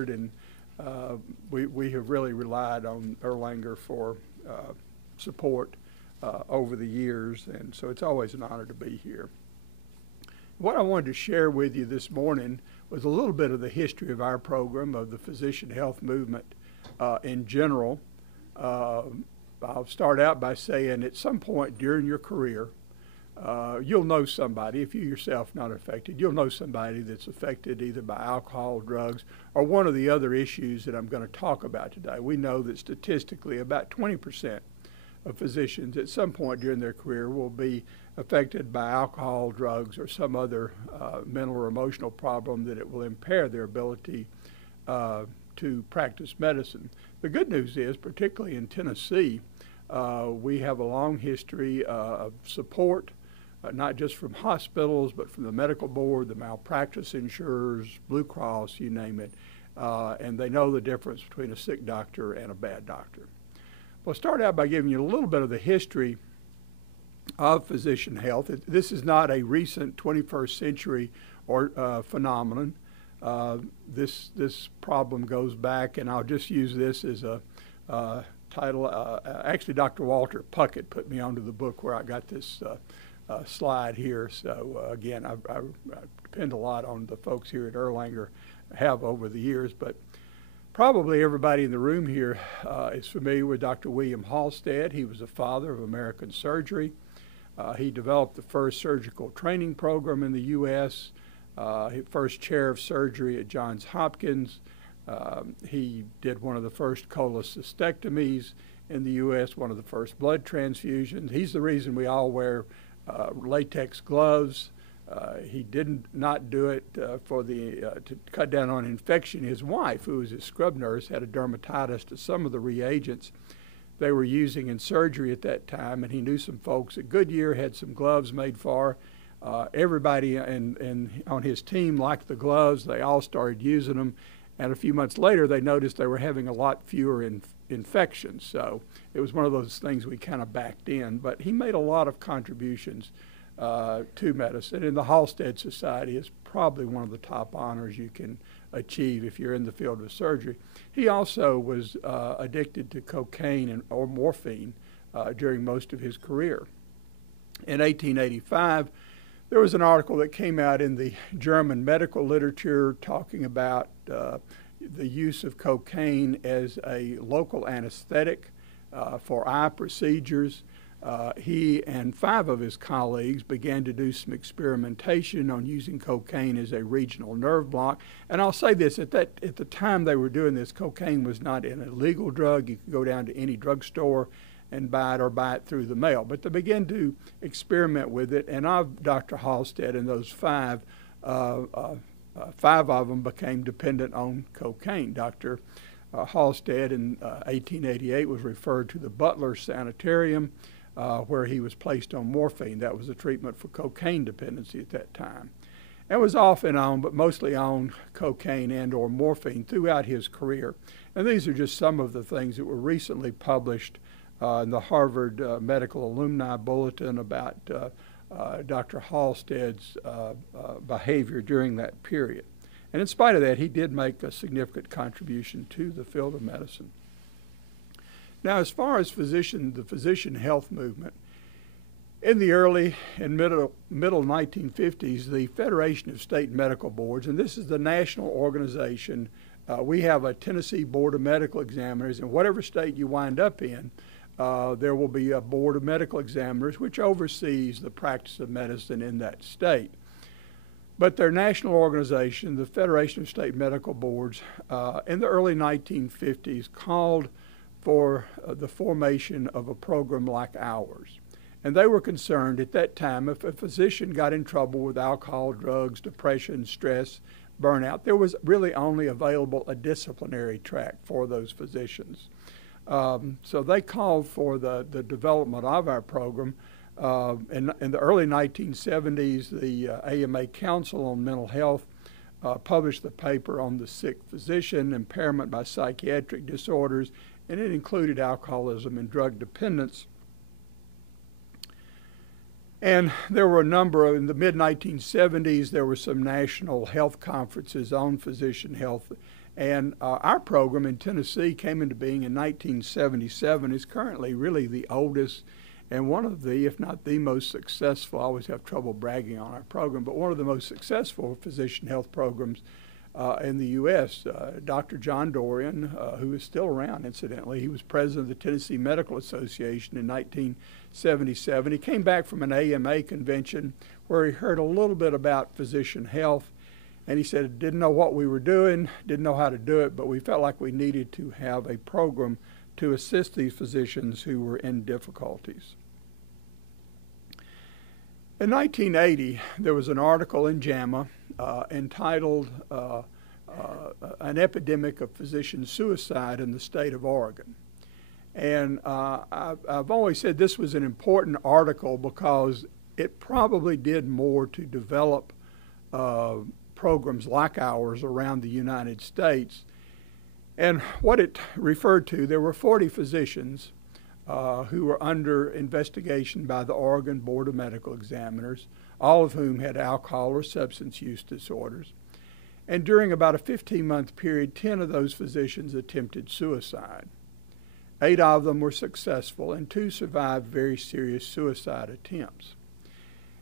forward, and we have really relied on Erlanger for support over the years, and so it's always an honor to be here. What I wanted to share with you this morning was a little bit of the history of our program, of the physician health movement in general. I'll start out by saying at some point during your career, you'll know somebody, if you yourself not affected, you'll know somebody that's affected either by alcohol, drugs, or one of the other issues that I'm going to talk about today. We know that statistically about 20% of physicians at some point during their career will be affected by alcohol, drugs, or some other mental or emotional problem that it will impair their ability to practice medicine. The good news is, particularly in Tennessee, we have a long history of support, not just from hospitals, but from the medical board, the malpractice insurers, Blue Cross, you name it, and they know the difference between a sick doctor and a bad doctor. We'll start out by giving you a little bit of the history of physician health. This is not a recent 21st century phenomenon. This problem goes back, and I'll just use this as a title. Actually, Dr. Walter Puckett put me onto the book where I got this slide here. So again, I depend a lot on the folks here at Erlanger have over the years, but probably everybody in the room here is familiar with Dr. William Halstead. He was the father of American surgery. He developed the first surgical training program in the U.S., first chair of surgery at Johns Hopkins. He did one of the first cholecystectomies in the U.S., one of the first blood transfusions. He's the reason we all wear latex gloves. He did not do it to cut down on infection. His wife, who was his scrub nurse, had a dermatitis to some of the reagents they were using in surgery at that time, and he knew some folks at Goodyear had some gloves made for her. Everybody on his team liked the gloves. They all started using them, and a few months later they noticed they were having a lot fewer infections. So it was one of those things we kind of backed in, but he made a lot of contributions to medicine, and the Halstead Society is probably one of the top honors you can achieve if you're in the field of surgery. He also was addicted to cocaine or morphine during most of his career. In 1885, there was an article that came out in the German medical literature talking about the use of cocaine as a local anesthetic for eye procedures. He and 5 of his colleagues began to do some experimentation on using cocaine as a regional nerve block. And I'll say this, at the time they were doing this, cocaine was not an illegal drug. You could go down to any drugstore and buy it or buy it through the mail. But they began to experiment with it, and of Dr. Halstead and those 5, 5 of them became dependent on cocaine. Dr. Halstead in 1888 was referred to the Butler Sanitarium, where he was placed on morphine. That was a treatment for cocaine dependency at that time. And was off and on, but mostly on cocaine and or morphine throughout his career. And these are just some of the things that were recently published in the Harvard Medical Alumni Bulletin about Dr. Halstead's behavior during that period. And in spite of that, he did make a significant contribution to the field of medicine. Now, as far as the physician health movement, in the early and middle 1950s, the Federation of State Medical Boards, and this is the national organization, we have a Tennessee Board of Medical Examiners, and whatever state you wind up in, there will be a Board of Medical Examiners which oversees the practice of medicine in that state. But their national organization, the Federation of State Medical Boards, in the early 1950s called for the formation of a program like ours. And they were concerned at that time if a physician got in trouble with alcohol, drugs, depression, stress, burnout, there was really only available a disciplinary track for those physicians. So they called for the development of our program. In the early 1970s, the AMA Council on Mental Health published the paper on the sick physician, impairment by psychiatric disorders, and it included alcoholism and drug dependence. And there were a number of, in the mid-1970s, there were some national health conferences on physician health, And our program in Tennessee came into being in 1977. It's currently really the oldest and one of the, if not the most successful, I always have trouble bragging on our program, but one of the most successful physician health programs in the U.S. Dr. John Dorian, who is still around, incidentally, he was president of the Tennessee Medical Association in 1977. He came back from an AMA convention where he heard a little bit about physician health, and he said, didn't know what we were doing, didn't know how to do it, but we felt like we needed to have a program to assist these physicians who were in difficulties. In 1980, there was an article in JAMA entitled An Epidemic of Physician Suicide in the State of Oregon. And I've always said this was an important article because it probably did more to develop programs like ours around the United States. And what it referred to, there were 40 physicians who were under investigation by the Oregon Board of Medical Examiners, all of whom had alcohol or substance use disorders. And during about a 15-month period, 10 of those physicians attempted suicide. 8 of them were successful, and 2 survived very serious suicide attempts.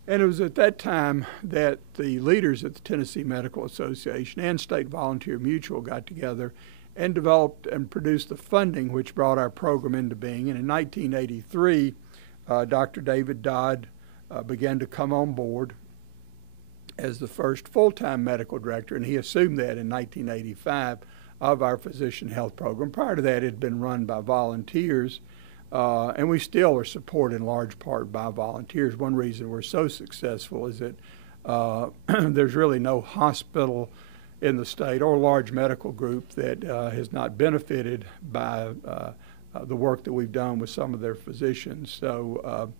And it was at that time that the leaders at the Tennessee Medical Association and State Volunteer Mutual got together and developed and produced the funding which brought our program into being. And in 1983, Dr. David Dodd began to come on board as the first full-time medical director, and he assumed that in 1985 of our physician health program. Prior to that, it had been run by volunteers, and we still are supported in large part by volunteers. One reason we're so successful is that there's really no hospital in the state or large medical group that has not benefited by the work that we've done with some of their physicians. So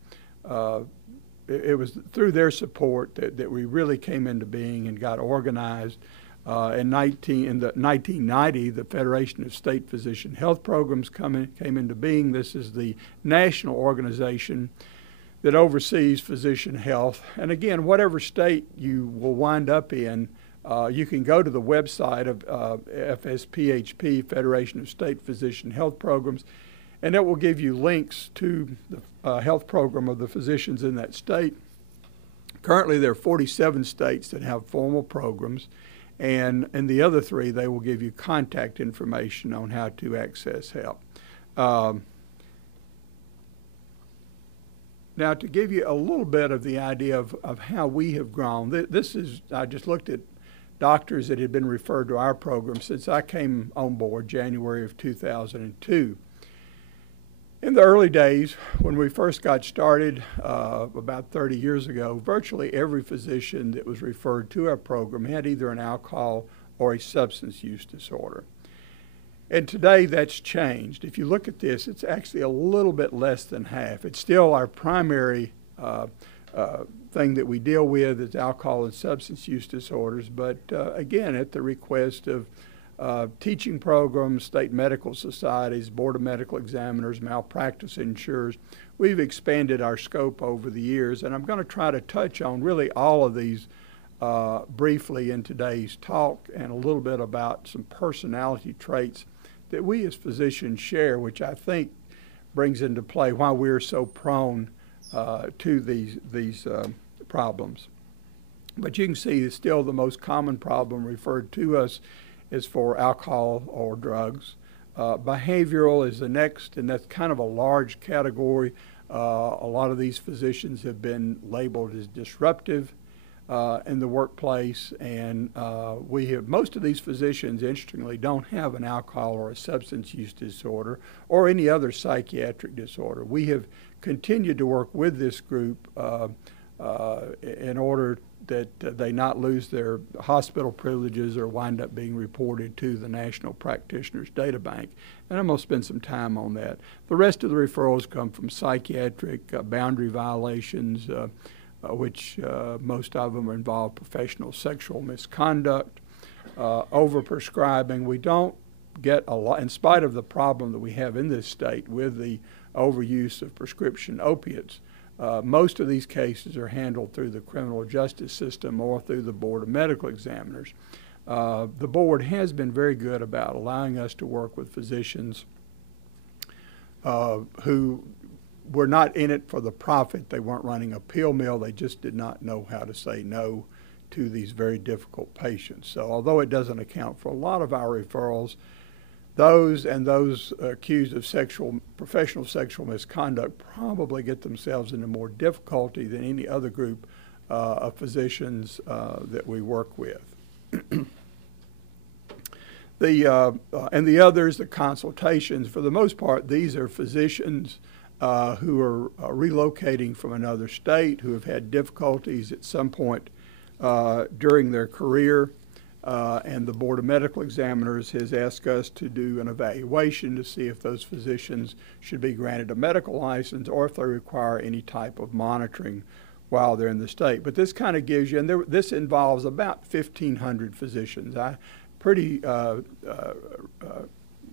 it was through their support that we really came into being and got organized. In 1990, the Federation of State Physician Health Programs came into being. This is the national organization that oversees physician health. And again, whatever state you will wind up in, you can go to the website of FSPHP, Federation of State Physician Health Programs, and it will give you links to the health program of the physicians in that state. Currently, there are 47 states that have formal programs, and in the other 3, they will give you contact information on how to access help. Now, to give you a little bit of the idea of how we have grown, this is, I just looked at doctors that had been referred to our program since I came on board January of 2002. In the early days, when we first got started about 30 years ago, virtually every physician that was referred to our program had either an alcohol or a substance use disorder. And today that's changed. If you look at this, it's actually a little bit less than half. It's still our primary thing that we deal with is alcohol and substance use disorders, but again, at the request of teaching programs, state medical societies, board of medical examiners, malpractice insurers, we've expanded our scope over the years, and I'm going to try to touch on really all of these briefly in today's talk, and a little bit about some personality traits that we as physicians share, which I think brings into play why we're so prone to these problems. But you can see it's still the most common problem referred to us is for alcohol or drugs. Behavioral is the next, and that's kind of a large category. A lot of these physicians have been labeled as disruptive in the workplace, and most of these physicians, interestingly, don't have an alcohol or a substance use disorder or any other psychiatric disorder. We have continued to work with this group in order that they not lose their hospital privileges or wind up being reported to the National Practitioners Data Bank. And I'm going to spend some time on that. The rest of the referrals come from psychiatric boundary violations, which most of them involve professional sexual misconduct, overprescribing. We don't get a lot, in spite of the problem that we have in this state with the overuse of prescription opiates. Most of these cases are handled through the criminal justice system or through the Board of Medical Examiners. the board has been very good about allowing us to work with physicians who were not in it for the profit. They weren't running a pill mill. They just did not know how to say no to these very difficult patients. So although it doesn't account for a lot of our referrals, those accused of professional sexual misconduct probably get themselves into more difficulty than any other group of physicians that we work with. And the others, the consultations, for the most part, these are physicians who are relocating from another state, who have had difficulties at some point during their career, and the Board of Medical Examiners has asked us to do an evaluation to see if those physicians should be granted a medical license or if they require any type of monitoring while they're in the state. But this kind of gives you, and this involves about 1,500 physicians. I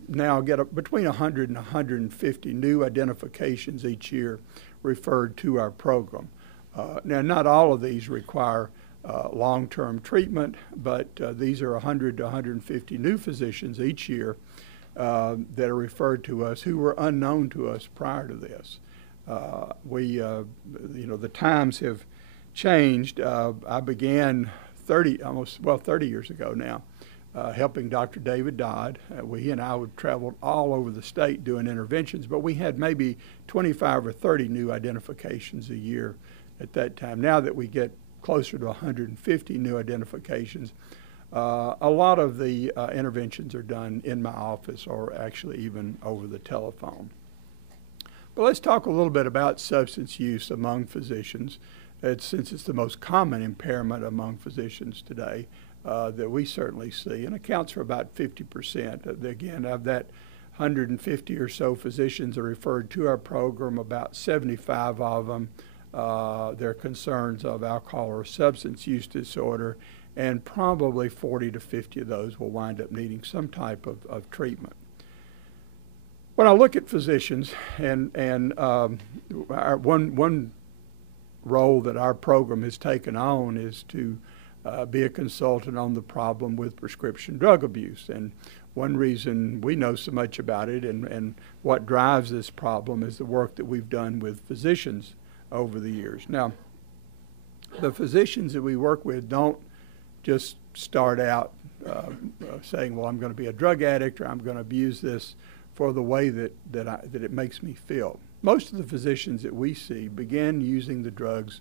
now get between 100 and 150 new identifications each year referred to our program. Now, not all of these require long-term treatment, but these are 100 to 150 new physicians each year that are referred to us who were unknown to us prior to this. The times have changed. I began 30 years ago now, helping Dr. David Dodd. He and I would travel all over the state doing interventions, but we had maybe 25 or 30 new identifications a year at that time. Now that we get closer to 150 new identifications, a lot of the interventions are done in my office or actually even over the telephone. But let's talk a little bit about substance use among physicians, since it's the most common impairment among physicians today that we certainly see, and accounts for about 50%. Again, of that 150 or so physicians are referred to our program, about 75 of them, their concerns of alcohol or substance use disorder, and probably 40 to 50 of those will wind up needing some type of treatment. When I look at physicians, and one role that our program has taken on is to be a consultant on the problem with prescription drug abuse. And one reason we know so much about it and what drives this problem is the work that we've done with physicians over the years. Now, the physicians that we work with don't just start out saying, well, I'm going to be a drug addict or I'm going to abuse this for the way that it makes me feel. Most of the physicians that we see begin using the drugs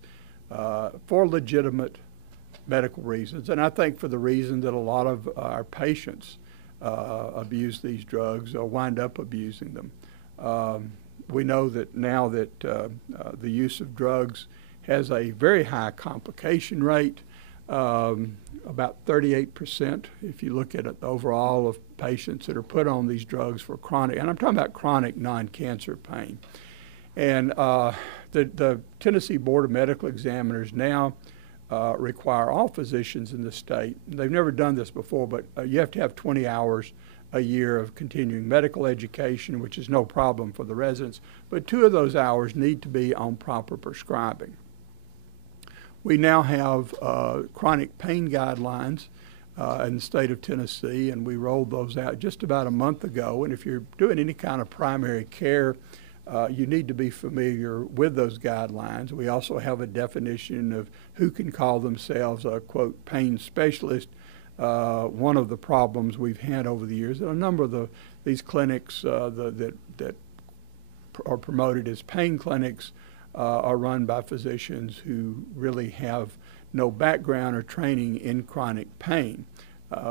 for legitimate medical reasons, and I think for the reason that a lot of our patients abuse these drugs or wind up abusing them. We know that now that the use of drugs has a very high complication rate, about 38% if you look at it overall of patients that are put on these drugs for chronic, and I'm talking about chronic non-cancer pain. And the Tennessee Board of Medical Examiners now require all physicians in the state, they've never done this before, but you have to have 20 hours a year of continuing medical education, which is no problem for the residents, but 2 of those hours need to be on proper prescribing. We now have chronic pain guidelines in the state of Tennessee, and we rolled those out just about a month ago. And if you're doing any kind of primary care, you need to be familiar with those guidelines. We also have a definition of who can call themselves a, quote, pain specialist. One of the problems we've had over the years, a number of these clinics that are promoted as pain clinics are run by physicians who really have no background or training in chronic pain.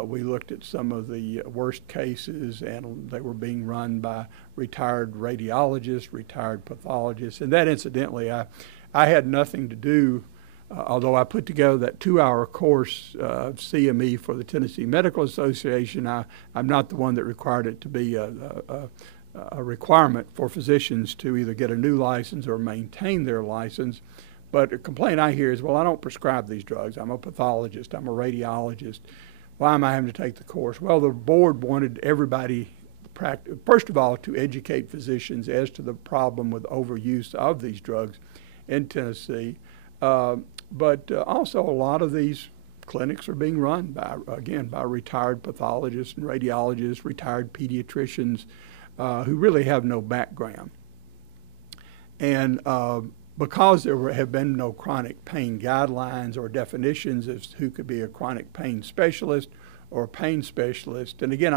We looked at some of the worst cases, and they were being run by retired radiologists, retired pathologists, and that incidentally, I had nothing to do, although I put together that 2-hour course of CME for the Tennessee Medical Association. I'm not the one that required it to be a requirement for physicians to either get a new license or maintain their license. But a complaint I hear is, well, I don't prescribe these drugs. I'm a pathologist. I'm a radiologist. Why am I having to take the course? Well, the board wanted everybody, first of all, to educate physicians as to the problem with overuse of these drugs in Tennessee. But also a lot of these clinics are being run by, again, by retired pathologists and radiologists, retired pediatricians who really have no background. And because there have been no chronic pain guidelines or definitions as to who could be a chronic pain specialist or a pain specialist, and again,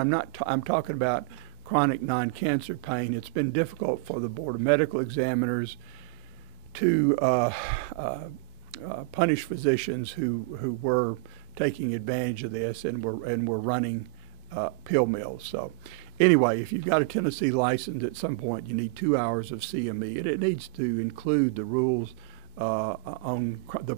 I'm talking about chronic non-cancer pain, it's been difficult for the Board of Medical Examiners to punish physicians who were taking advantage of this and were running pill mills. So anyway, if you've got a Tennessee license, at some point you need 2 hours of CME, and it needs to include the rules on the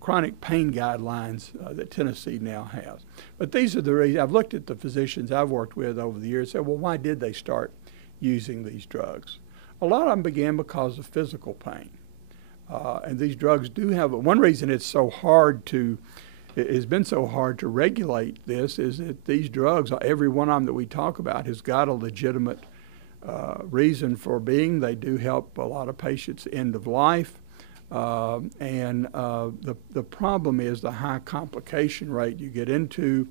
chronic pain guidelines that Tennessee now has. But these are the reasons. I've looked at the physicians I've worked with over the years and said, well, why did they start using these drugs? A lot of them began because of physical pain. And these drugs do have, one reason it's so hard to, it has been so hard to regulate this is that these drugs, every one of them that we talk about has got a legitimate reason for being. They do help a lot of patients' end of life. And the problem is the high complication rate you get into.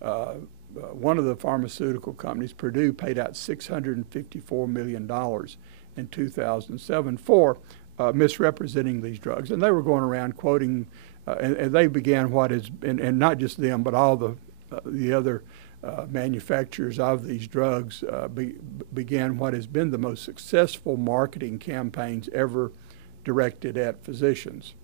One of the pharmaceutical companies, Purdue, paid out $654 million in 2007 for misrepresenting these drugs. And they were going around quoting, and they began what is, and not just them, but all the other manufacturers of these drugs began what has been the most successful marketing campaigns ever directed at physicians.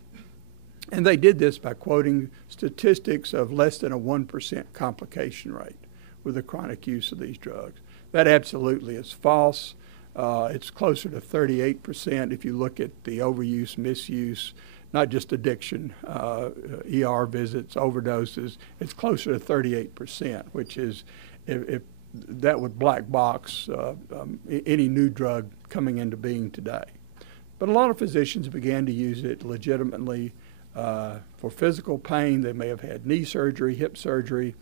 And they did this by quoting statistics of less than a 1% complication rate with the chronic use of these drugs. That absolutely is false. It's closer to 38% if you look at the overuse, misuse, not just addiction, ER visits, overdoses. It's closer to 38%, which is, if that would black box any new drug coming into being today. But a lot of physicians began to use it legitimately for physical pain. They may have had knee surgery, hip surgery,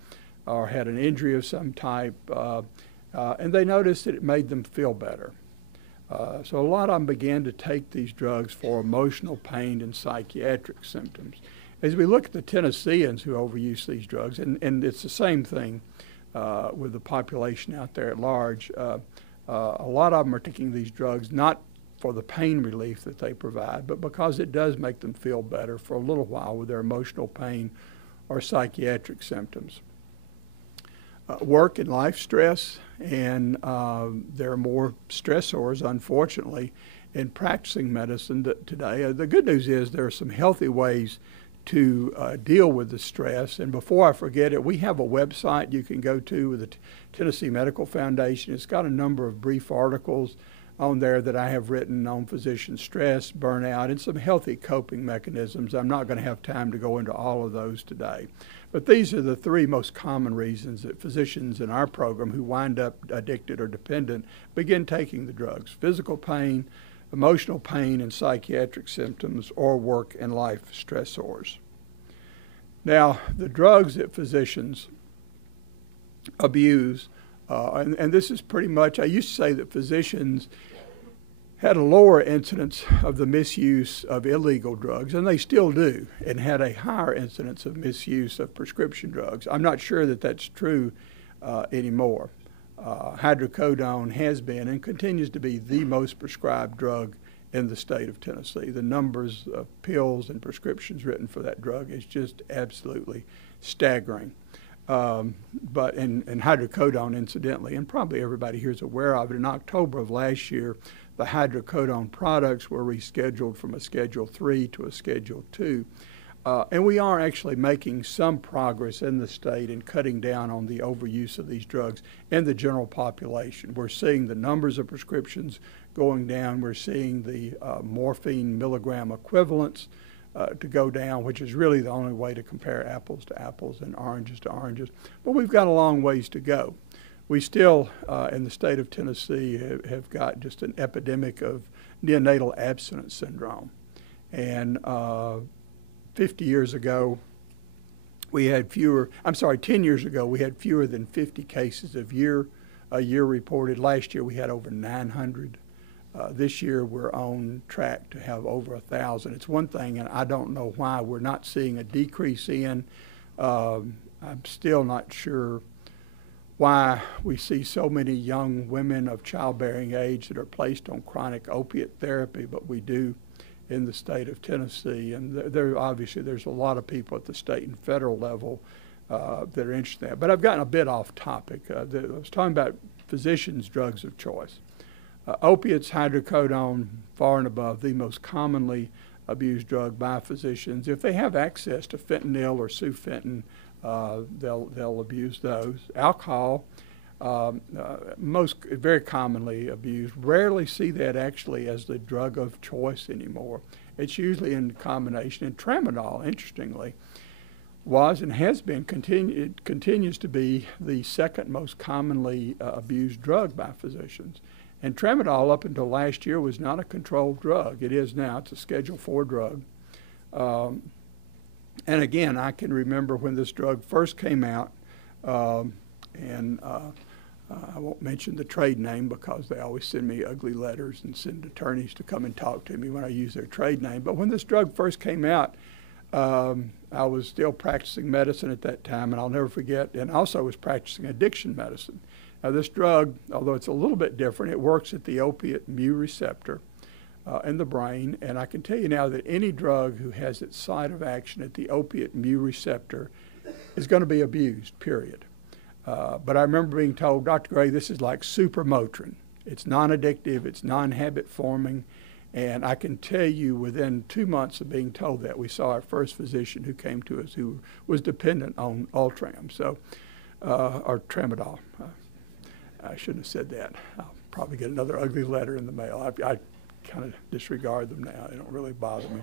or had an injury of some type, and they noticed that it made them feel better. So a lot of them began to take these drugs for emotional pain and psychiatric symptoms. As we look at the Tennesseans who overuse these drugs, and it's the same thing with the population out there at large, a lot of them are taking these drugs not for the pain relief that they provide, but because it does make them feel better for a little while with their emotional pain or psychiatric symptoms. Work and life stress, and there are more stressors, unfortunately, in practicing medicine today. The good news is there are some healthy ways to deal with the stress. And before I forget it, we have a website you can go to with the Tennessee Medical Foundation. It's got a number of brief articles on there that I have written on physician stress, burnout, and some healthy coping mechanisms. I'm not going to have time to go into all of those today. But these are the three most common reasons that physicians in our program who wind up addicted or dependent begin taking the drugs: physical pain, emotional pain, and psychiatric symptoms, or work and life stressors. Now, the drugs that physicians abuse, and this is pretty much, I used to say that physicians had a lower incidence of the misuse of illegal drugs, and they still do, and had a higher incidence of misuse of prescription drugs. I'm not sure that that's true anymore. Hydrocodone has been and continues to be the most prescribed drug in the state of Tennessee. The numbers of pills and prescriptions written for that drug is just absolutely staggering. But hydrocodone, incidentally, and probably everybody here is aware of it, in October of last year, the hydrocodone products were rescheduled from a Schedule 3 to a Schedule 2. And we are actually making some progress in the state in cutting down on the overuse of these drugs in the general population. We're seeing the numbers of prescriptions going down. We're seeing the morphine milligram equivalents to go down, which is really the only way to compare apples to apples and oranges to oranges. But we've got a long ways to go. We still, in the state of Tennessee, have got just an epidemic of neonatal abstinence syndrome. And 50 years ago, we had 10 years ago, we had fewer than 50 cases a year reported. Last year, we had over 900 This year we're on track to have over 1,000. It's one thing, and I don't know why we're not seeing a decrease in. I'm still not sure why we see so many young women of childbearing age that are placed on chronic opiate therapy, but we do in the state of Tennessee. And obviously there's a lot of people at the state and federal level that are interested in that. But I've gotten a bit off topic. I was talking about physicians' drugs of choice. Opiates, hydrocodone, far and above the most commonly abused drug by physicians. If they have access to fentanyl or sufentanil, they'll abuse those. Alcohol, very commonly abused. Rarely see that actually as the drug of choice anymore. It's usually in combination. And tramadol, interestingly, was and has been, it continues to be the second most commonly abused drug by physicians. And tramadol up until last year was not a controlled drug. It is now. It's a Schedule IV drug. And again, I can remember when this drug first came out, and I won't mention the trade name because they always send me ugly letters and send attorneys to come and talk to me when I use their trade name. But when this drug first came out, I was still practicing medicine at that time, and I'll never forget, and also was practicing addiction medicine. Now this drug, although it's a little bit different, it works at the opiate mu receptor in the brain, and I can tell you now that any drug who has its site of action at the opiate mu receptor is going to be abused, period. But I remember being told, Dr. Gray, this is like super Motrin. It's non-addictive, it's non-habit forming, and I can tell you within 2 months of being told that, we saw our first physician who came to us who was dependent on Ultram, or tramadol. I shouldn't have said that. I'll probably get another ugly letter in the mail. I kind of disregard them now. They don't really bother me.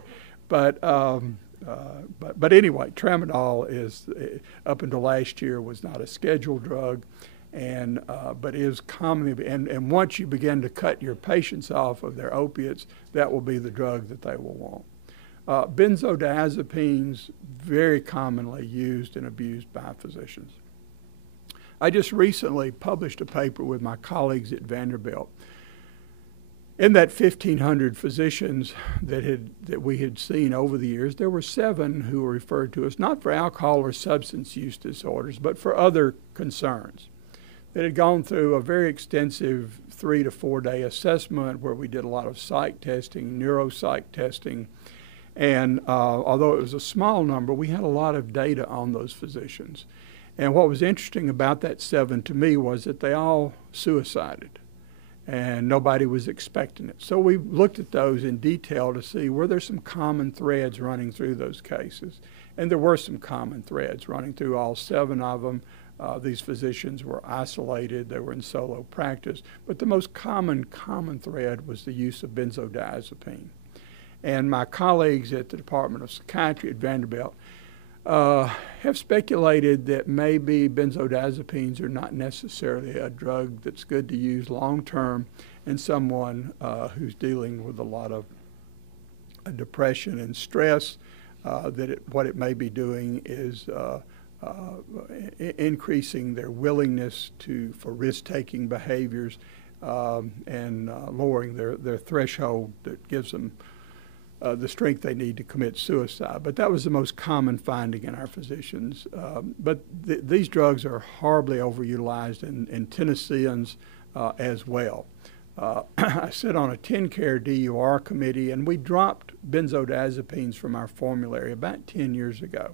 But anyway, tramadol is, up until last year, was not a scheduled drug, and but is commonly, and once you begin to cut your patients off of their opiates, that will be the drug that they will want. Benzodiazepines, very commonly used and abused by physicians. I just recently published a paper with my colleagues at Vanderbilt. In that 1,500 physicians that we had seen over the years, there were 7 who were referred to us not for alcohol or substance use disorders, but for other concerns. That had gone through a very extensive 3 to 4 day assessment where we did a lot of psych testing, neuropsych testing, and although it was a small number, we had a lot of data on those physicians. And what was interesting about that 7 to me was that they all suicided, and nobody was expecting it. So we looked at those in detail to see were there some common threads running through those cases. And there were some common threads running through all 7 of them. These physicians were isolated, they were in solo practice, but the most common thread was the use of benzodiazepine. And my colleagues at the Department of Psychiatry at Vanderbilt have speculated that maybe benzodiazepines are not necessarily a drug that's good to use long-term in someone who's dealing with a lot of depression and stress, what it may be doing is increasing their willingness for risk-taking behaviors and lowering their threshold that gives them the strength they need to commit suicide. But that was the most common finding in our physicians. But these drugs are horribly overutilized in Tennesseans as well. I sit on a TennCare DUR committee, and we dropped benzodiazepines from our formulary about 10 years ago.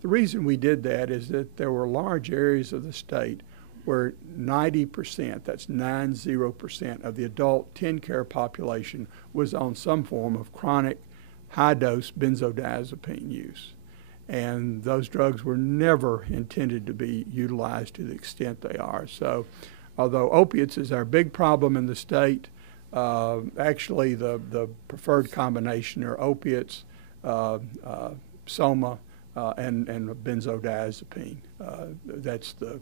The reason we did that is that there were large areas of the state where 90%, that's 90% of the adult TennCare population was on some form of chronic high-dose benzodiazepine use. And those drugs were never intended to be utilized to the extent they are. So although opiates is our big problem in the state, actually the preferred combination are opiates, soma, and benzodiazepine. That's the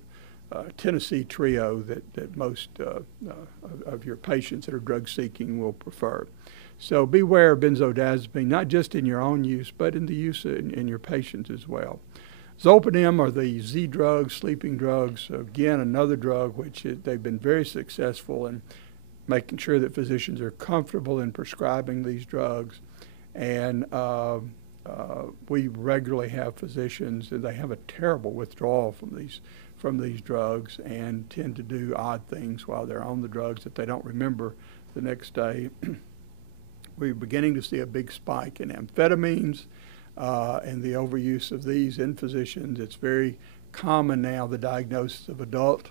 Tennessee trio that most of your patients that are drug seeking will prefer. So beware of benzodiazepine, not just in your own use, but in the use in your patients as well. Zolpidem are the Z drugs, sleeping drugs. Again, another drug which they've been very successful in making sure that physicians are comfortable in prescribing these drugs. And we regularly have physicians, and they have a terrible withdrawal from these drugs and tend to do odd things while they're on the drugs that they don't remember the next day. We're beginning to see a big spike in amphetamines and the overuse of these in physicians. It's very common now, the diagnosis of adult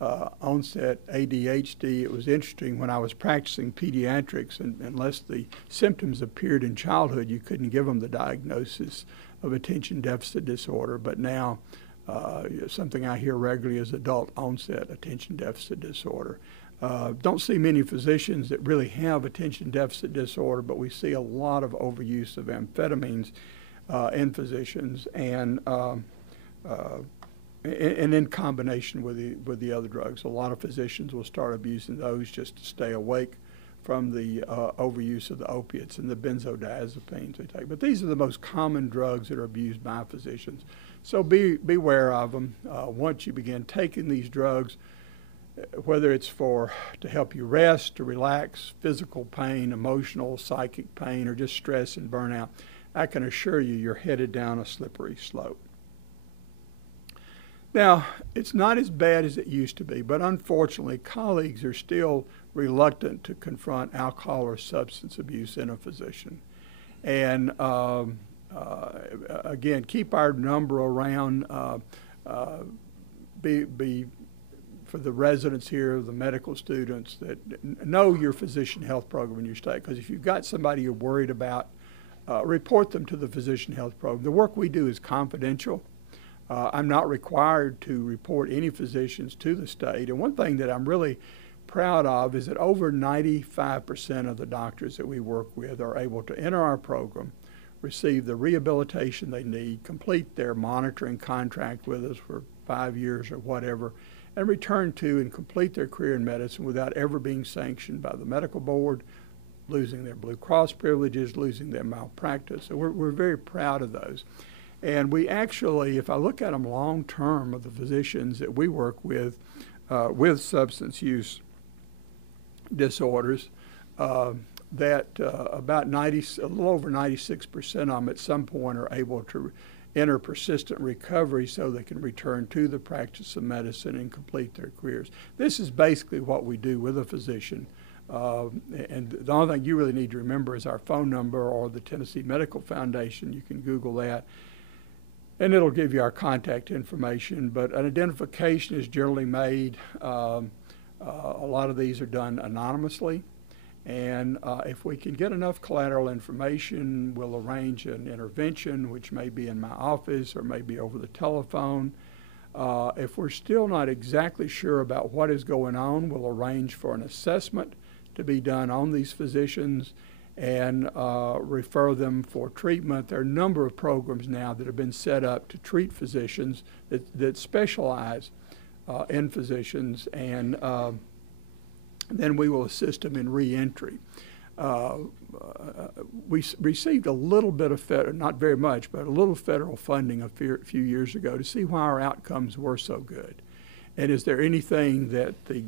onset ADHD. It was interesting when I was practicing pediatrics, and unless the symptoms appeared in childhood, you couldn't give them the diagnosis of attention deficit disorder. But now something I hear regularly is adult onset attention deficit disorder. Don't see many physicians that really have attention deficit disorder, but we see a lot of overuse of amphetamines in physicians, and in combination with the other drugs. A lot of physicians will start abusing those just to stay awake from the overuse of the opiates and the benzodiazepines they take. But these are the most common drugs that are abused by physicians. So beware of them. Once you begin taking these drugs, whether it's to help you rest, to relax, physical pain, emotional, psychic pain, or just stress and burnout, I can assure you you're headed down a slippery slope. Now, it's not as bad as it used to be, but unfortunately, colleagues are still reluctant to confront alcohol or substance abuse in a physician. And again, keep our number around. For the residents here, the medical students, that know your physician health program in your state. Because if you've got somebody you're worried about, report them to the physician health program. The work we do is confidential. I'm not required to report any physicians to the state. And one thing that I'm really proud of is that over 95% of the doctors that we work with are able to enter our program, receive the rehabilitation they need, complete their monitoring contract with us for 5 years or whatever, and return to and complete their career in medicine without ever being sanctioned by the medical board, losing their Blue Cross privileges, losing their malpractice. So we're very proud of those. And we actually, if I look at them long term, of the physicians that we work with substance use disorders, that about a little over 96% of them at some point are able to enter persistent recovery so they can return to the practice of medicine and complete their careers. This is basically what we do with a physician. And the only thing you really need to remember is our phone number or the Tennessee Medical Foundation. You can Google that, and it'll give you our contact information. But an identification is generally made. A lot of these are done anonymously. And if we can get enough collateral information, we'll arrange an intervention, which may be in my office or may be over the telephone. If we're still not exactly sure about what is going on, we'll arrange for an assessment to be done on these physicians and refer them for treatment. There are a number of programs now that have been set up to treat physicians that specialize in physicians, and then we will assist them in reentry. We received a little bit of not very much, but a little federal funding a few years ago to see why our outcomes were so good. And is there anything that the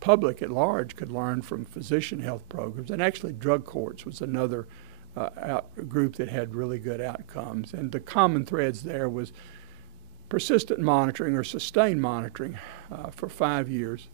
public at large could learn from physician health programs? And actually drug courts was another group that had really good outcomes. And the common threads there was persistent monitoring or sustained monitoring for 5 years.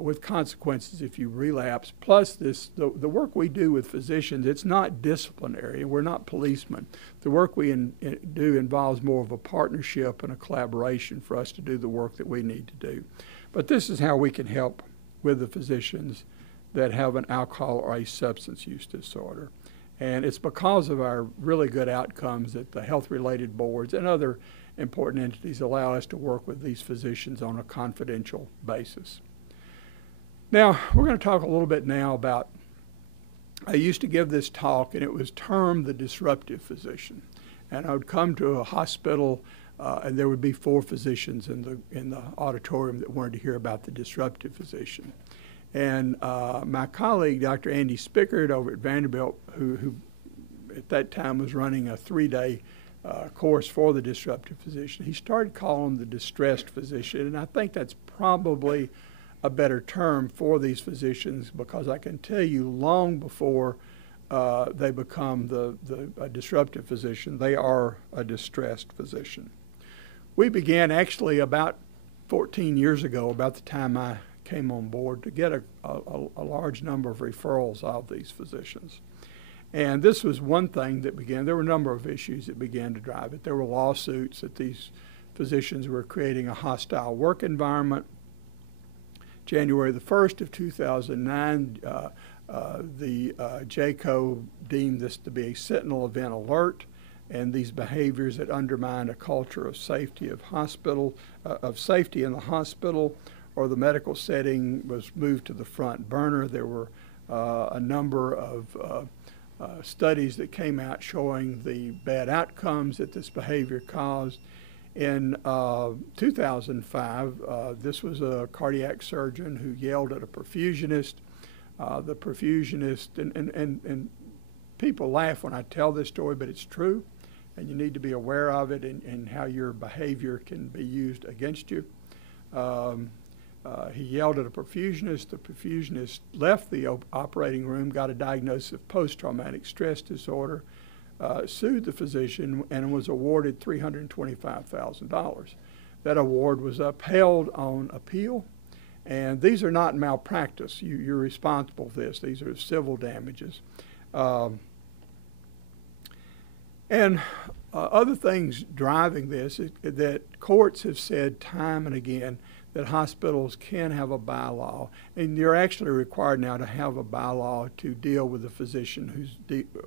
With consequences if you relapse. Plus the work we do with physicians, it's not disciplinary. We're not policemen. The work we do involves more of a partnership and a collaboration for us to do the work that we need to do. But this is how we can help with the physicians that have an alcohol or a substance use disorder. And it's because of our really good outcomes that the health-related boards and other important entities allow us to work with these physicians on a confidential basis. Now, we're going to talk a little bit now about, I used to give this talk, and it was termed the disruptive physician. And I would come to a hospital, and there would be 4 physicians in the auditorium that wanted to hear about the disruptive physician. And my colleague, Dr. Andy Spickard over at Vanderbilt, who at that time was running a 3-day course for the disruptive physician, he started calling him the distressed physician. And I think that's probably a better term for these physicians, because I can tell you long before they become a disruptive physician, they are a distressed physician. We began actually about 14 years ago, about the time I came on board, to get a large number of referrals of these physicians. And this was one thing that began. There were a number of issues that began to drive it. There were lawsuits that these physicians were creating a hostile work environment. January the 1st of 2009, the JCO deemed this to be a sentinel event alert, and these behaviors that undermine a culture of safety of safety in the hospital or the medical setting was moved to the front burner. There were a number of studies that came out showing the bad outcomes that this behavior caused. In 2005, this was a cardiac surgeon who yelled at a perfusionist. The perfusionist, and people laugh when I tell this story, but it's true, and you need to be aware of it and how your behavior can be used against you. He yelled at a perfusionist. The perfusionist left the operating room, got a diagnosis of post-traumatic stress disorder, sued the physician, and was awarded $325,000. That award was upheld on appeal, and these are not malpractice. You're responsible for this. These are civil damages. And other things driving this is that courts have said time and again that hospitals can have a bylaw, and you're actually required now to have a bylaw to deal with a physician who's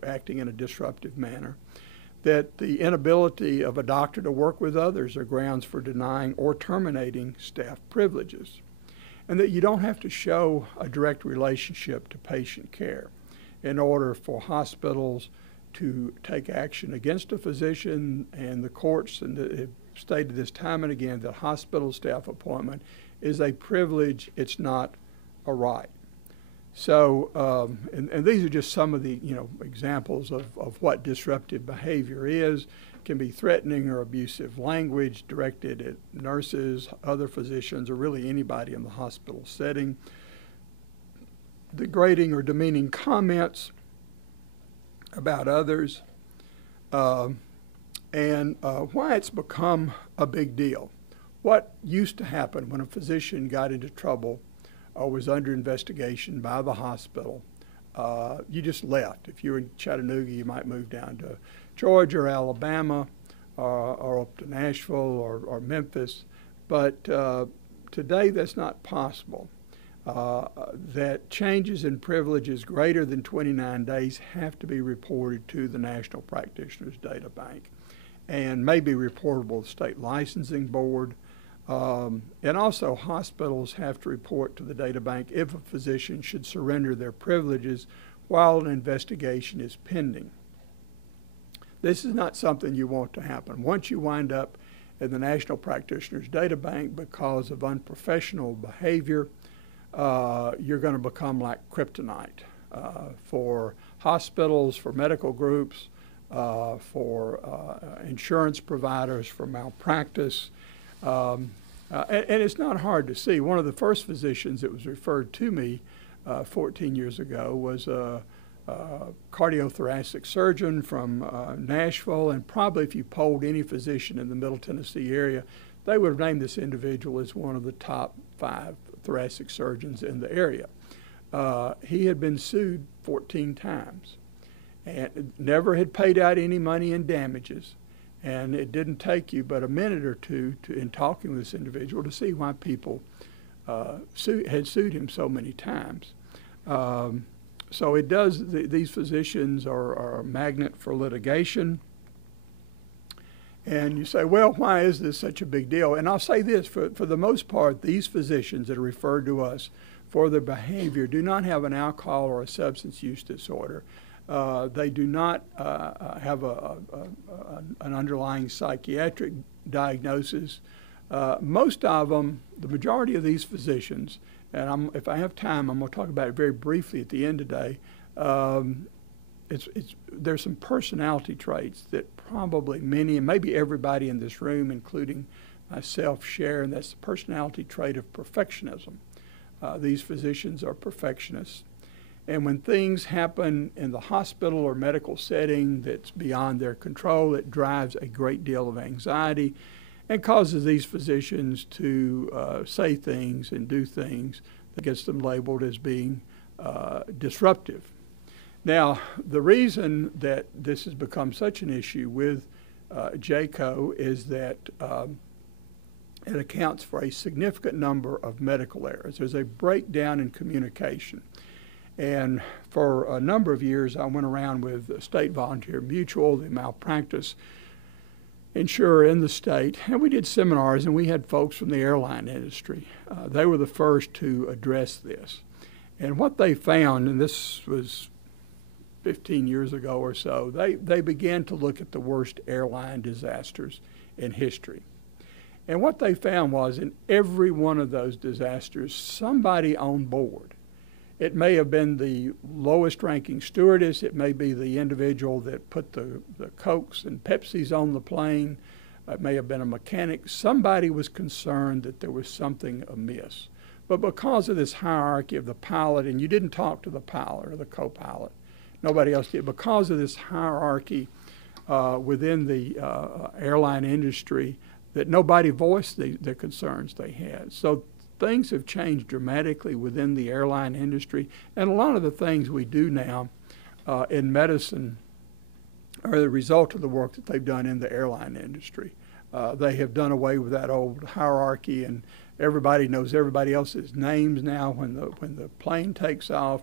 acting in a disruptive manner, that the inability of a doctor to work with others are grounds for denying or terminating staff privileges, and that you don't have to show a direct relationship to patient care in order for hospitals to take action against a physician. And the courts have stated this time and again that hospital staff appointment is a privilege, it's not a right. So, and these are just some of the examples of what disruptive behavior is. It can be threatening or abusive language directed at nurses, other physicians, or really anybody in the hospital setting. Degrading or demeaning comments about others, and why it's become a big deal. What used to happen when a physician got into trouble or was under investigation by the hospital, you just left. If you were in Chattanooga, you might move down to Georgia or Alabama or up to Nashville or Memphis. But today that's not possible. That changes in privileges greater than 29 days have to be reported to the National Practitioners Data Bank and may be reportable to the State Licensing Board. And also hospitals have to report to the data bank if a physician should surrender their privileges while an investigation is pending. This is not something you want to happen. Once you wind up in the National Practitioners Data Bank because of unprofessional behavior, you're going to become like kryptonite for hospitals, for medical groups, for insurance providers, for malpractice. And it's not hard to see. One of the first physicians that was referred to me 14 years ago was a cardiothoracic surgeon from Nashville, and probably if you polled any physician in the Middle Tennessee area, they would have named this individual as one of the top 5 thoracic surgeons in the area. He had been sued 14 times and never had paid out any money in damages. And it didn't take you but a minute or two in talking with this individual to see why people had sued him so many times. So it does, these physicians are a magnet for litigation. And you say, well, why is this such a big deal? And I'll say this, for the most part, these physicians that are referred to us for their behavior do not have an alcohol or a substance use disorder. They do not have an underlying psychiatric diagnosis. Most of them, the majority of these physicians, and if I have time, I'm going to talk about it very briefly at the end today. There's some personality traits that probably many, and maybe everybody in this room, including myself, share, and that's the personality trait of perfectionism. These physicians are perfectionists. And when things happen in the hospital or medical setting that's beyond their control, it drives a great deal of anxiety and causes these physicians to say things and do things that gets them labeled as being disruptive. Now, the reason that this has become such an issue with JCO is that it accounts for a significant number of medical errors. There's a breakdown in communication. And for a number of years, I went around with State Volunteer Mutual, the malpractice insurer in the state, and we did seminars, and we had folks from the airline industry. They were the first to address this. And what they found, and this was 15 years ago or so, they began to look at the worst airline disasters in history. And what they found was in every one of those disasters, somebody on board. It may have been the lowest ranking stewardess. It may be the individual that put the Cokes and Pepsis on the plane. It may have been a mechanic. Somebody was concerned that there was something amiss. But because of this hierarchy of the pilot, and you didn't talk to the pilot or the co-pilot, nobody else did, because of this hierarchy within the airline industry, that nobody voiced the concerns they had. So things have changed dramatically within the airline industry, and a lot of the things we do now in medicine are the result of the work that they've done in the airline industry. They have done away with that old hierarchy, and everybody knows everybody else's names now when the plane takes off.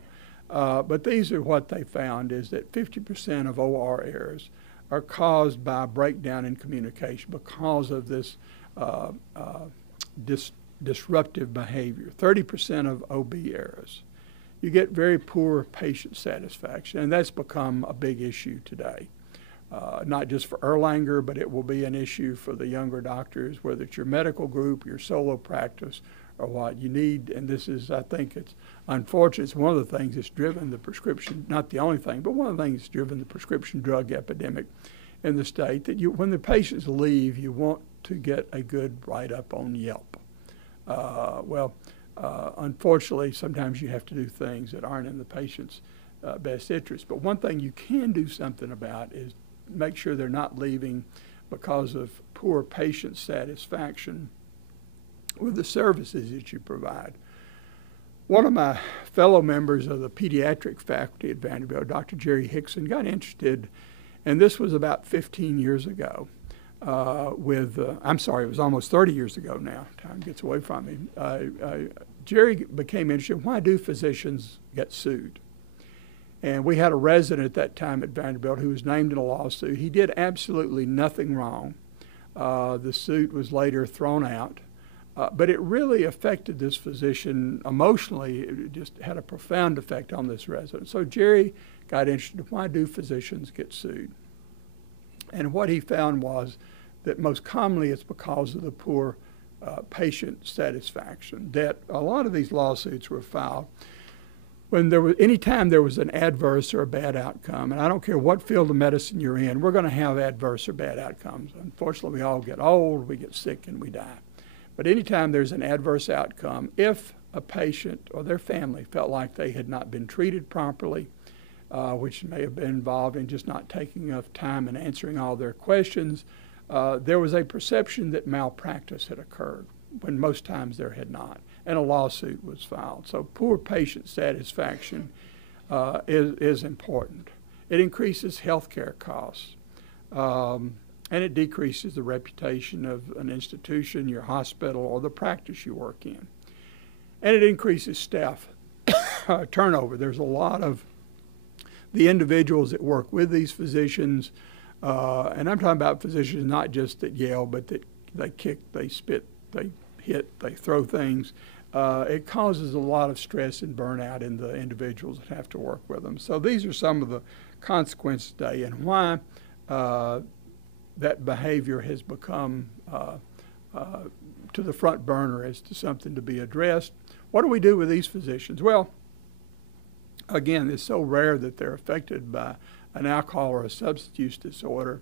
But these are what they found, is that 50% of OR errors are caused by a breakdown in communication because of this disruptive behavior. 30% of OB errors. You get very poor patient satisfaction, and that's become a big issue today. Not just for Erlanger, but it will be an issue for the younger doctors, whether it's your medical group, your solo practice, or what you need. And this is, I think it's unfortunate, it's one of the things that's driven the prescription, not the only thing, but one of the things that's driven the prescription drug epidemic in the state, that when the patients leave, you want to get a good write-up on Yelp. Unfortunately, sometimes you have to do things that aren't in the patient's best interest. But one thing you can do something about is make sure they're not leaving because of poor patient satisfaction with the services that you provide. One of my fellow members of the pediatric faculty at Vanderbilt, Dr. Jerry Hickson, got interested, and this was about 15 years ago. I'm sorry, it was almost 30 years ago now. Time gets away from me. Jerry became interested, why do physicians get sued? And we had a resident at that time at Vanderbilt who was named in a lawsuit. He did absolutely nothing wrong. The suit was later thrown out. But it really affected this physician emotionally. It just had a profound effect on this resident. So Jerry got interested, why do physicians get sued? And what he found was that most commonly it's because of the poor patient satisfaction, that a lot of these lawsuits were filed when anytime there was an adverse or a bad outcome, and I don't care what field of medicine you're in, we're going to have adverse or bad outcomes. Unfortunately, we all get old, we get sick, and we die. But anytime there's an adverse outcome, if a patient or their family felt like they had not been treated properly, which may have been involved in just not taking enough time and answering all their questions, there was a perception that malpractice had occurred, when most times there had not, and a lawsuit was filed. So poor patient satisfaction is important. It increases health care costs, and it decreases the reputation of an institution, your hospital, or the practice you work in. And it increases staff turnover. There's a lot of the individuals that work with these physicians, and I'm talking about physicians not just at Yale, but that they kick, they spit, they hit, they throw things. It causes a lot of stress and burnout in the individuals that have to work with them. So these are some of the consequences today, and why that behavior has become to the front burner as to something to be addressed. What do we do with these physicians? Well, again, it's so rare that they're affected by an alcohol or a substance use disorder,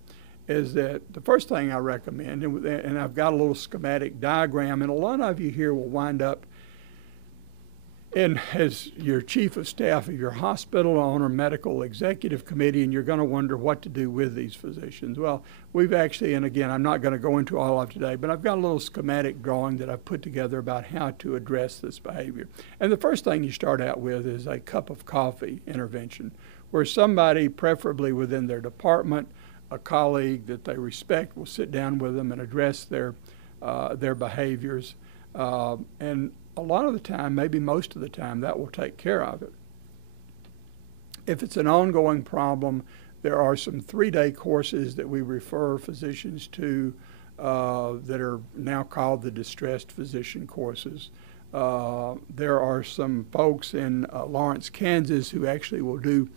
is that the first thing I recommend, and I've got a little schematic diagram, and a lot of you here will wind up and as your chief of staff of your hospital owner medical executive committee, and you're going to wonder what to do with these physicians. Well, we've actually, and again, I'm not going to go into all of today, but I've got a little schematic drawing that I've put together about how to address this behavior. And the first thing you start out with is a cup of coffee intervention, where somebody, preferably within their department, a colleague that they respect, will sit down with them and address their behaviors. And a lot of the time, maybe most of the time, that will take care of it. If it's an ongoing problem, there are some 3-day courses that we refer physicians to that are now called the distressed physician courses. There are some folks in Lawrence, Kansas who actually will do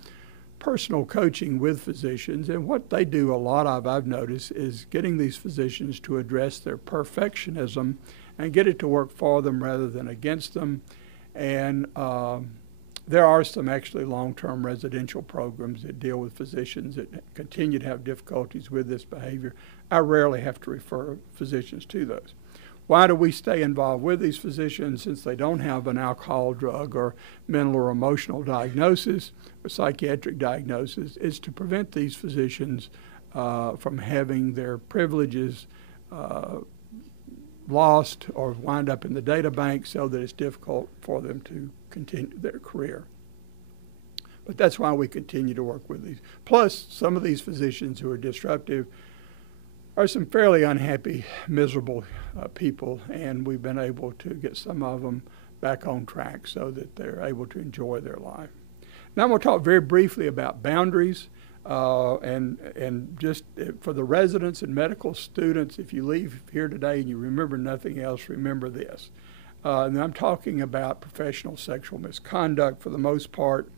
personal coaching with physicians, and what they do a lot of, I've noticed, is getting these physicians to address their perfectionism and get it to work for them rather than against them. And there are some actually long-term residential programs that deal with physicians that continue to have difficulties with this behavior. I rarely have to refer physicians to those. Why do we stay involved with these physicians? Since they don't have an alcohol, drug, or mental or emotional diagnosis or psychiatric diagnosis, is to prevent these physicians from having their privileges lost or wind up in the data bank so that it's difficult for them to continue their career. But that's why we continue to work with these. Plus, some of these physicians who are disruptive are some fairly unhappy, miserable people, and we've been able to get some of them back on track so that they're able to enjoy their life. Now I'm going to talk very briefly about boundaries, and just for the residents and medical students, if you leave here today and you remember nothing else, remember this. And I'm talking about professional sexual misconduct for the most part.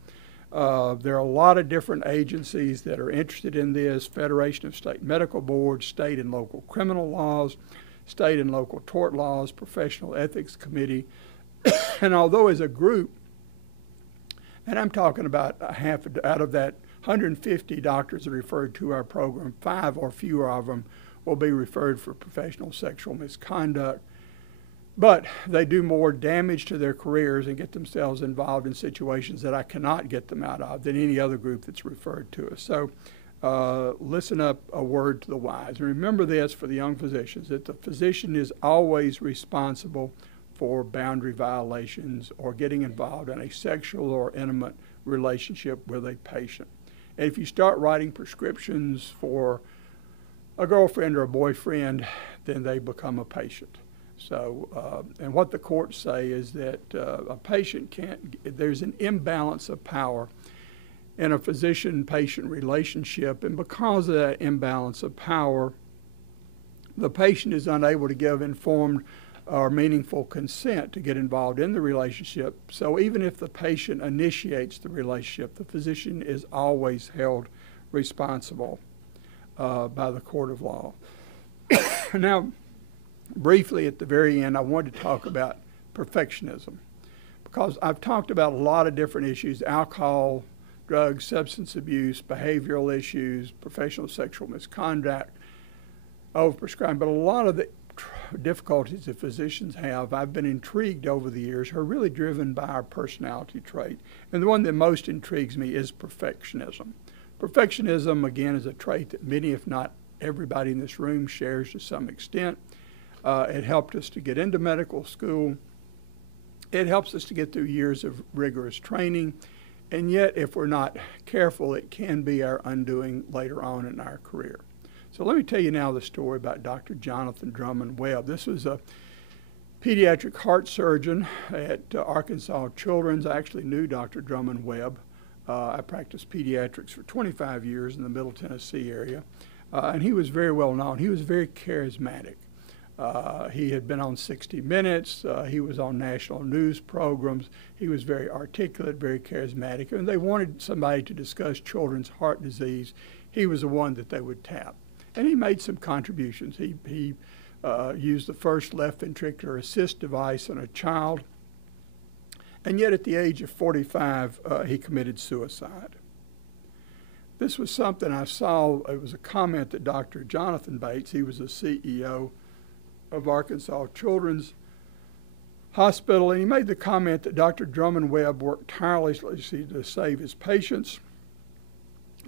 There are a lot of different agencies that are interested in this: Federation of State Medical Boards, state and local criminal laws, state and local tort laws, Professional Ethics Committee. And although as a group, and I'm talking about half out of that 150 doctors that are referred to our program, 5 or fewer of them will be referred for professional sexual misconduct. But they do more damage to their careers and get themselves involved in situations that I cannot get them out of than any other group that's referred to us. So listen up, a word to the wise. And remember this for the young physicians, that the physician is always responsible for boundary violations or getting involved in a sexual or intimate relationship with a patient. And if you start writing prescriptions for a girlfriend or a boyfriend, then they become a patient. So, and what the courts say is that a patient can't, there's an imbalance of power in a physician-patient relationship, and because of that imbalance of power, the patient is unable to give informed or meaningful consent to get involved in the relationship. So even if the patient initiates the relationship, the physician is always held responsible by the court of law. Now, briefly at the very end, I wanted to talk about perfectionism, because I've talked about a lot of different issues: alcohol, drugs, substance abuse, behavioral issues, professional sexual misconduct, overprescribing. But a lot of the difficulties that physicians have, I've been intrigued over the years, are really driven by our personality trait. And the one that most intrigues me is perfectionism. Perfectionism, again, is a trait that many, if not everybody in this room, shares to some extent. It helped us to get into medical school. It helps us to get through years of rigorous training. And yet, if we're not careful, it can be our undoing later on in our career. So let me tell you now the story about Dr. Jonathan Drummond Webb. This was a pediatric heart surgeon at Arkansas Children's. I actually knew Dr. Drummond Webb. I practiced pediatrics for 25 years in the Middle Tennessee area. And he was very well known. He was very charismatic. He had been on 60 Minutes. He was on national news programs. He was very articulate, very charismatic. And they wanted somebody to discuss children's heart disease. He was the one that they would tap. And he made some contributions. He used the first left ventricular assist device on a child. And yet at the age of 45, he committed suicide. This was something I saw. It was a comment that Dr. Jonathan Bates, he was the CEO of Arkansas Children's, hospital, and he made the comment that Dr. Drummond Webb worked tirelessly to save his patients,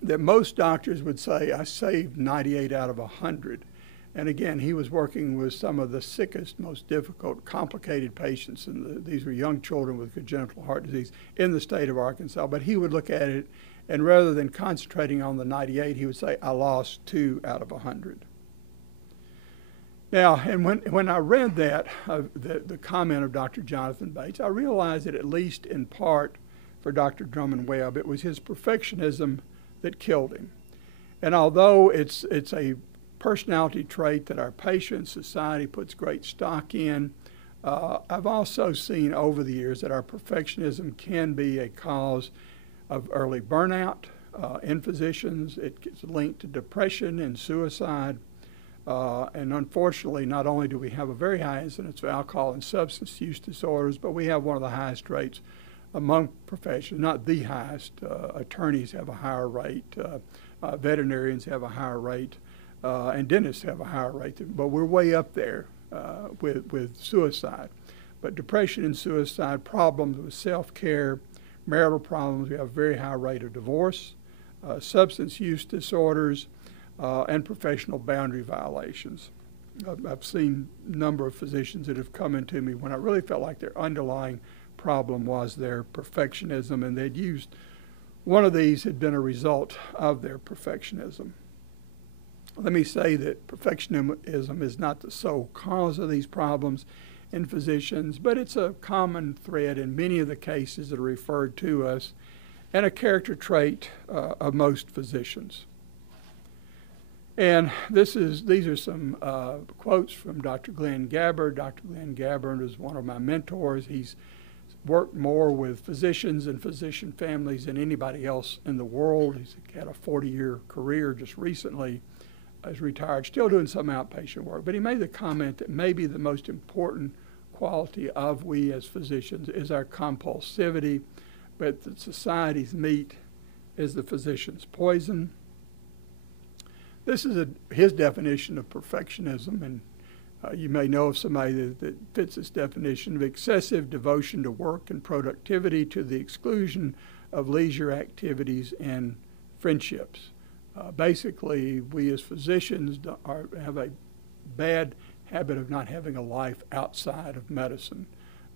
that most doctors would say, I saved 98 out of 100. And again, he was working with some of the sickest, most difficult, complicated patients, and these were young children with congenital heart disease in the state of Arkansas. But he would look at it, and rather than concentrating on the 98, he would say, I lost 2 out of 100. Now, and when I read that, the comment of Dr. Jonathan Bates, I realized that at least in part for Dr. Drummond Webb, it was his perfectionism that killed him. And although it's a personality trait that our patient society puts great stock in, I've also seen over the years that our perfectionism can be a cause of early burnout in physicians. It's linked to depression and suicide. And unfortunately, not only do we have a very high incidence of alcohol and substance use disorders, but we have one of the highest rates among professions, not the highest. Attorneys have a higher rate, veterinarians have a higher rate, and dentists have a higher rate, but we're way up there with suicide. But depression and suicide, problems with self-care, marital problems, we have a very high rate of divorce, substance use disorders, and professional boundary violations. I've seen a number of physicians that have come into me when I really felt like their underlying problem was their perfectionism, and they'd used one of these had been a result of their perfectionism. Let me say that perfectionism is not the sole cause of these problems in physicians, but it's a common thread in many of the cases that are referred to us and a character trait of most physicians. And these are some quotes from Dr. Glenn Gabbard. Dr. Glenn Gabbard is one of my mentors. He's worked more with physicians and physician families than anybody else in the world. He's had a 40-year career just recently. He's retired, still doing some outpatient work. But he made the comment that maybe the most important quality of we as physicians is our compulsivity, but the society's meat is the physician's poison. This is his definition of perfectionism, and you may know of somebody that fits this definition of excessive devotion to work and productivity to the exclusion of leisure activities and friendships. Basically, we as physicians have a bad habit of not having a life outside of medicine.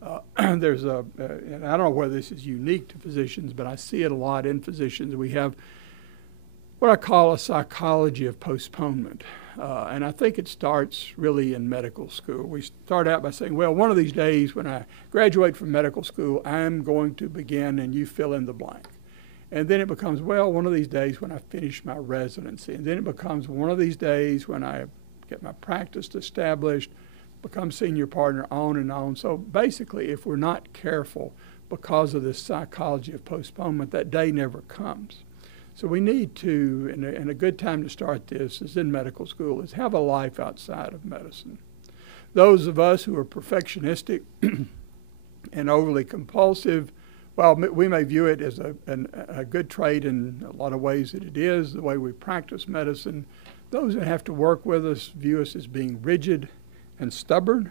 And I don't know whether this is unique to physicians, but I see it a lot in physicians. We have what I call a psychology of postponement. And I think it starts really in medical school. We start out by saying, well, one of these days when I graduate from medical school, I'm going to begin, and you fill in the blank. And then it becomes, well, one of these days when I finish my residency. And then it becomes one of these days when I get my practice established, become senior partner, on and on. So basically, if we're not careful because of this psychology of postponement, that day never comes. So we need to, and a good time to start this is in medical school, is have a life outside of medicine. Those of us who are perfectionistic and overly compulsive, well, we may view it as a good trait in a lot of ways that it is, the way we practice medicine. Those that have to work with us view us as being rigid and stubborn.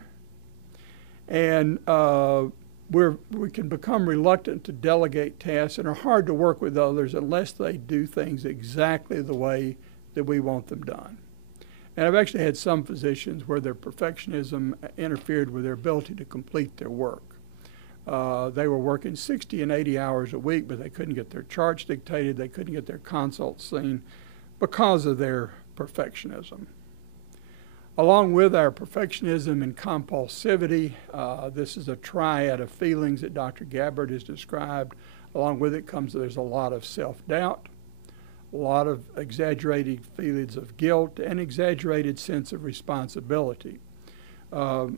And we can become reluctant to delegate tasks and are hard to work with others unless they do things exactly the way that we want them done. And I've actually had some physicians where their perfectionism interfered with their ability to complete their work. They were working 60 and 80 hours a week, but they couldn't get their charts dictated, they couldn't get their consults seen because of their perfectionism. Along with our perfectionism and compulsivity, this is a triad of feelings that Dr. Gabbard has described. Along with it there's a lot of self-doubt, a lot of exaggerated feelings of guilt, and exaggerated sense of responsibility. I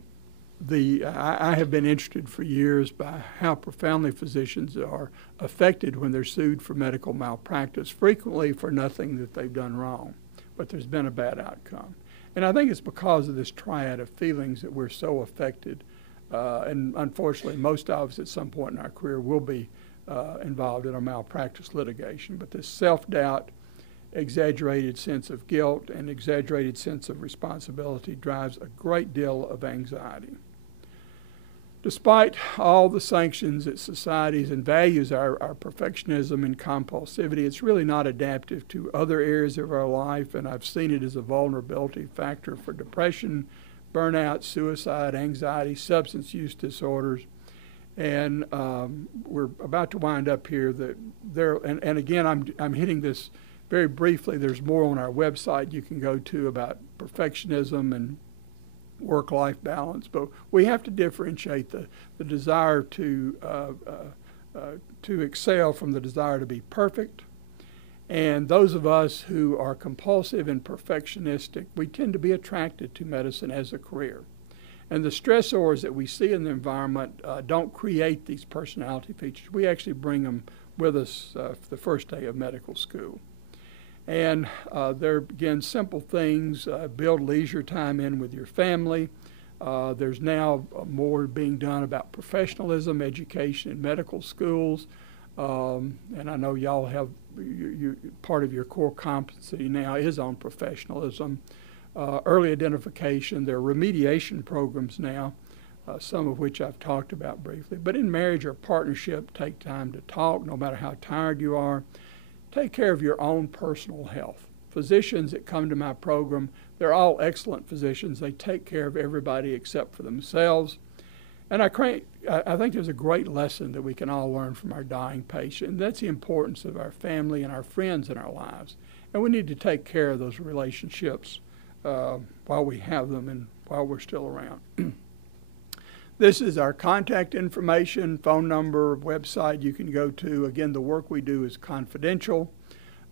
have been interested for years by how profoundly physicians are affected when they're sued for medical malpractice, frequently for nothing that they've done wrong, but there's been a bad outcome. And I think it's because of this triad of feelings that we're so affected. And unfortunately, most of us at some point in our career will be involved in a malpractice litigation. But this self-doubt, exaggerated sense of guilt, and exaggerated sense of responsibility drives a great deal of anxiety. Despite all the sanctions that societies and values our perfectionism and compulsivity, it's really not adaptive to other areas of our life, and I've seen it as a vulnerability factor for depression, burnout, suicide, anxiety, substance use disorders. And we're about to wind up here. And again, I'm hitting this very briefly. There's more on our website you can go to about perfectionism and work-life balance, but we have to differentiate the desire to excel from the desire to be perfect. And those of us who are compulsive and perfectionistic, we tend to be attracted to medicine as a career. And the stressors that we see in the environment don't create these personality features. We actually bring them with us the first day of medical school. And there are, again, simple things. Build leisure time in with your family. There's now more being done about professionalism, education in medical schools. And I know y'all have, part of your core competency now is on professionalism. Early identification. There are remediation programs now, some of which I've talked about briefly. But in marriage or partnership, take time to talk, no matter how tired you are. Take care of your own personal health. Physicians that come to my program, they're all excellent physicians. They take care of everybody except for themselves. And I think there's a great lesson that we can all learn from our dying patient, and that's the importance of our family and our friends in our lives. And we need to take care of those relationships while we have them and while we're still around. This is our contact information, phone number, website you can go to. Again, the work we do is confidential.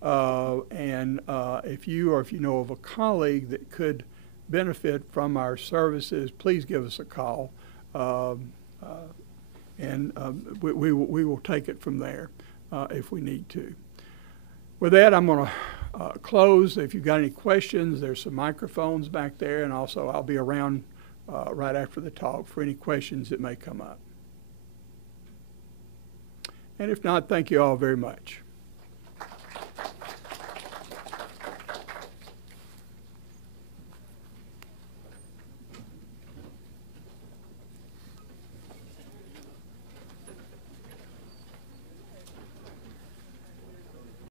And if you know of a colleague that could benefit from our services, please give us a call. We will take it from there if we need to. With that, I'm going to close. If you've got any questions, there's some microphones back there, and also I'll be around right after the talk for any questions that may come up. And if not, thank you all very much.